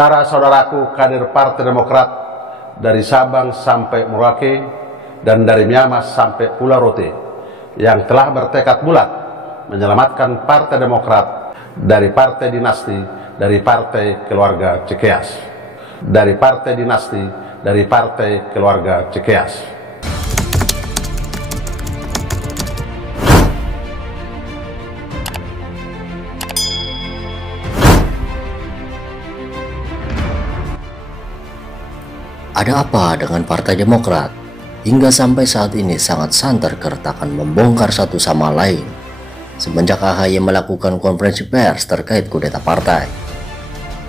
Saudara-saudaraku kader Partai Demokrat dari Sabang sampai Merauke dan dari Miamas sampai Pulau Rote yang telah bertekad bulat menyelamatkan Partai Demokrat dari partai dinasti, dari partai keluarga Cikeas, dari partai dinasti, dari partai keluarga Cikeas. Ada apa dengan Partai Demokrat? Hingga sampai saat ini sangat santer keretakan membongkar satu sama lain semenjak AHY melakukan konferensi pers terkait kudeta partai.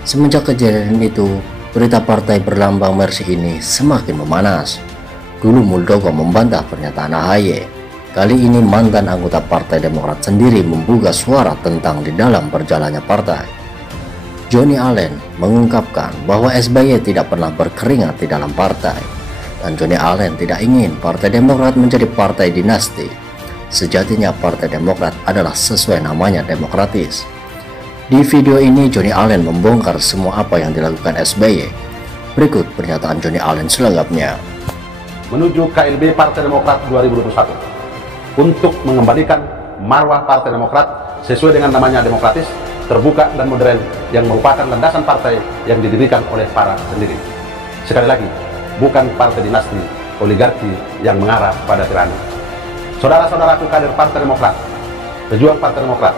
Semenjak kejadian itu, berita partai berlambang Mercy ini semakin memanas. Dulu Muldoko membantah pernyataan AHY. Kali ini mantan anggota Partai Demokrat sendiri membuka suara tentang di dalam berjalannya partai. Johnny Allen mengungkapkan bahwa SBY tidak pernah berkeringat di dalam partai, dan Johnny Allen tidak ingin Partai Demokrat menjadi partai dinasti. Sejatinya Partai Demokrat adalah sesuai namanya demokratis. Di video ini Johnny Allen membongkar semua apa yang dilakukan SBY. Berikut pernyataan Johnny Allen selengkapnya. Menuju KLB Partai Demokrat 2021 untuk mengembalikan marwah Partai Demokrat sesuai dengan namanya demokratis, terbuka dan modern yang merupakan landasan partai yang didirikan oleh para pendiri. Sekali lagi, bukan partai dinasti oligarki yang mengarah pada tirani. Saudara-saudaraku kader Partai Demokrat, pejuang Partai Demokrat,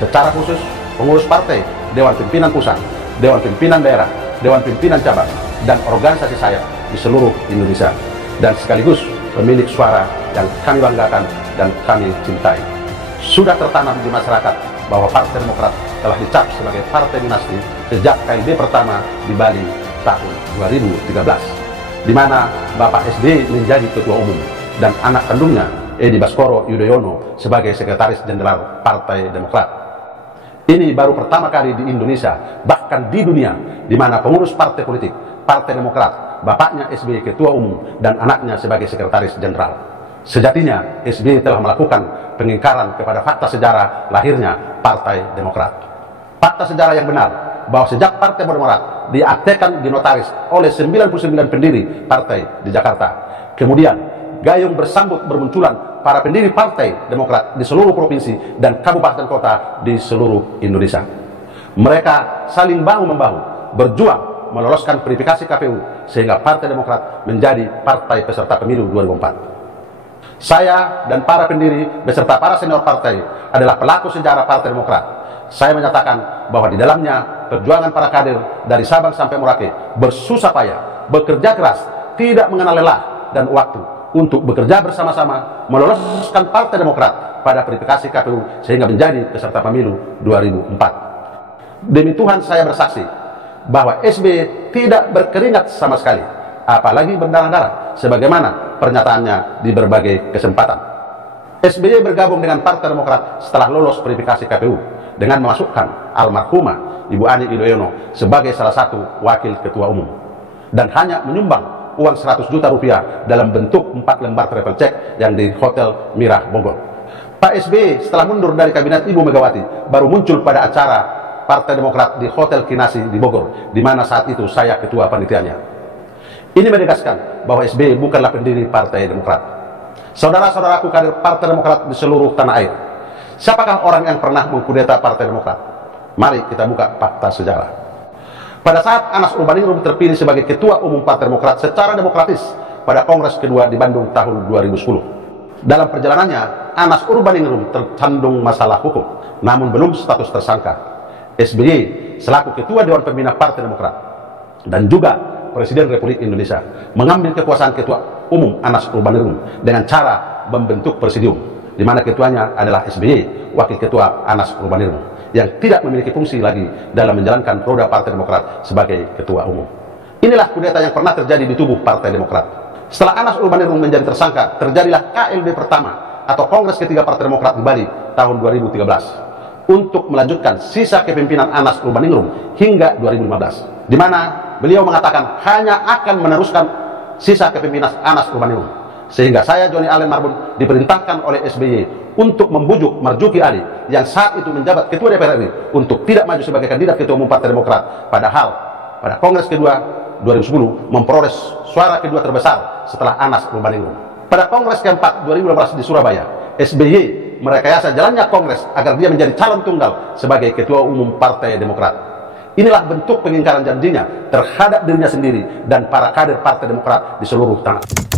secara khusus pengurus partai, Dewan Pimpinan Pusat, Dewan Pimpinan Daerah, Dewan Pimpinan Cabang, dan organisasi saya di seluruh Indonesia, dan sekaligus pemilik suara yang kami banggakan dan kami cintai. Sudah tertanam di masyarakat bahwa Partai Demokrat telah dicap sebagai partai dinasti sejak KLB pertama di Bali tahun 2013, di mana Bapak SBY menjadi ketua umum dan anak kandungnya Edi Baskoro Yudhoyono sebagai sekretaris jenderal Partai Demokrat. Ini baru pertama kali di Indonesia, bahkan di dunia, di mana pengurus partai politik Partai Demokrat, bapaknya SBY ketua umum dan anaknya sebagai sekretaris jenderal. Sejatinya SBY telah melakukan pengingkaran kepada fakta sejarah lahirnya Partai Demokrat. Fakta sejarah yang benar bahwa sejak Partai Demokrat diaktekan di notaris oleh 99 pendiri partai di Jakarta, kemudian gayung bersambut bermunculan para pendiri Partai Demokrat di seluruh provinsi dan kabupaten kota di seluruh Indonesia. Mereka saling bahu-membahu berjuang meloloskan verifikasi KPU sehingga Partai Demokrat menjadi partai peserta pemilu 2004. Saya dan para pendiri beserta para senior partai adalah pelaku sejarah Partai Demokrat. Saya menyatakan bahwa di dalamnya perjuangan para kader dari Sabang sampai Merauke bersusah payah, bekerja keras, tidak mengenal lelah dan waktu untuk bekerja bersama-sama meloloskan Partai Demokrat pada verifikasi KPU sehingga menjadi peserta pemilu 2004. Demi Tuhan saya bersaksi bahwa SBY tidak berkeringat sama sekali, apalagi berdarah-darah sebagaimana pernyataannya di berbagai kesempatan. SBY bergabung dengan Partai Demokrat setelah lolos verifikasi KPU dengan memasukkan almarhumah Ibu Ani Yudhoyono sebagai salah satu wakil ketua umum dan hanya menyumbang uang 100 juta rupiah dalam bentuk 4 lembar travel check yang di Hotel Mirah Bogor. Pak SBY setelah mundur dari kabinet Ibu Megawati baru muncul pada acara Partai Demokrat di Hotel Kinasi di Bogor, di mana saat itu saya ketua panitianya. Ini menegaskan bahwa SBY bukanlah pendiri Partai Demokrat. Saudara-saudaraku kader Partai Demokrat di seluruh tanah air, siapakah orang yang pernah mengkudeta Partai Demokrat? Mari kita buka fakta sejarah. Pada saat Anas Urbaningrum terpilih sebagai ketua umum Partai Demokrat secara demokratis pada Kongres kedua di Bandung tahun 2010. Dalam perjalanannya, Anas Urbaningrum tersandung masalah hukum, namun belum status tersangka. SBY selaku ketua Dewan Pembina Partai Demokrat dan juga Presiden Republik Indonesia mengambil kekuasaan ketua umum Anas Urbaningrum dengan cara membentuk presidium, di mana ketuanya adalah SBY, wakil ketua Anas Urbaningrum, yang tidak memiliki fungsi lagi dalam menjalankan roda Partai Demokrat sebagai ketua umum. Inilah kudeta yang pernah terjadi di tubuh Partai Demokrat. Setelah Anas Urbaningrum menjadi tersangka, terjadilah KLB pertama atau Kongres ketiga Partai Demokrat di Bali tahun 2013 untuk melanjutkan sisa kepemimpinan Anas Urbaningrum hingga 2015, di mana beliau mengatakan hanya akan meneruskan sisa kepemimpinan Anas Urbaningrum, sehingga saya Johnny Allen Marbun diperintahkan oleh SBY untuk membujuk Marzuki Ali yang saat itu menjabat ketua DPR RI untuk tidak maju sebagai kandidat ketua umum Partai Demokrat, padahal pada Kongres kedua 2010 memperoleh suara kedua terbesar setelah Anas Urbaningrum. Pada Kongres keempat 2012 di Surabaya, SBY merekayasa jalannya Kongres agar dia menjadi calon tunggal sebagai Ketua Umum Partai Demokrat. Inilah bentuk pengingkaran janjinya terhadap dirinya sendiri dan para kader Partai Demokrat di seluruh tanah.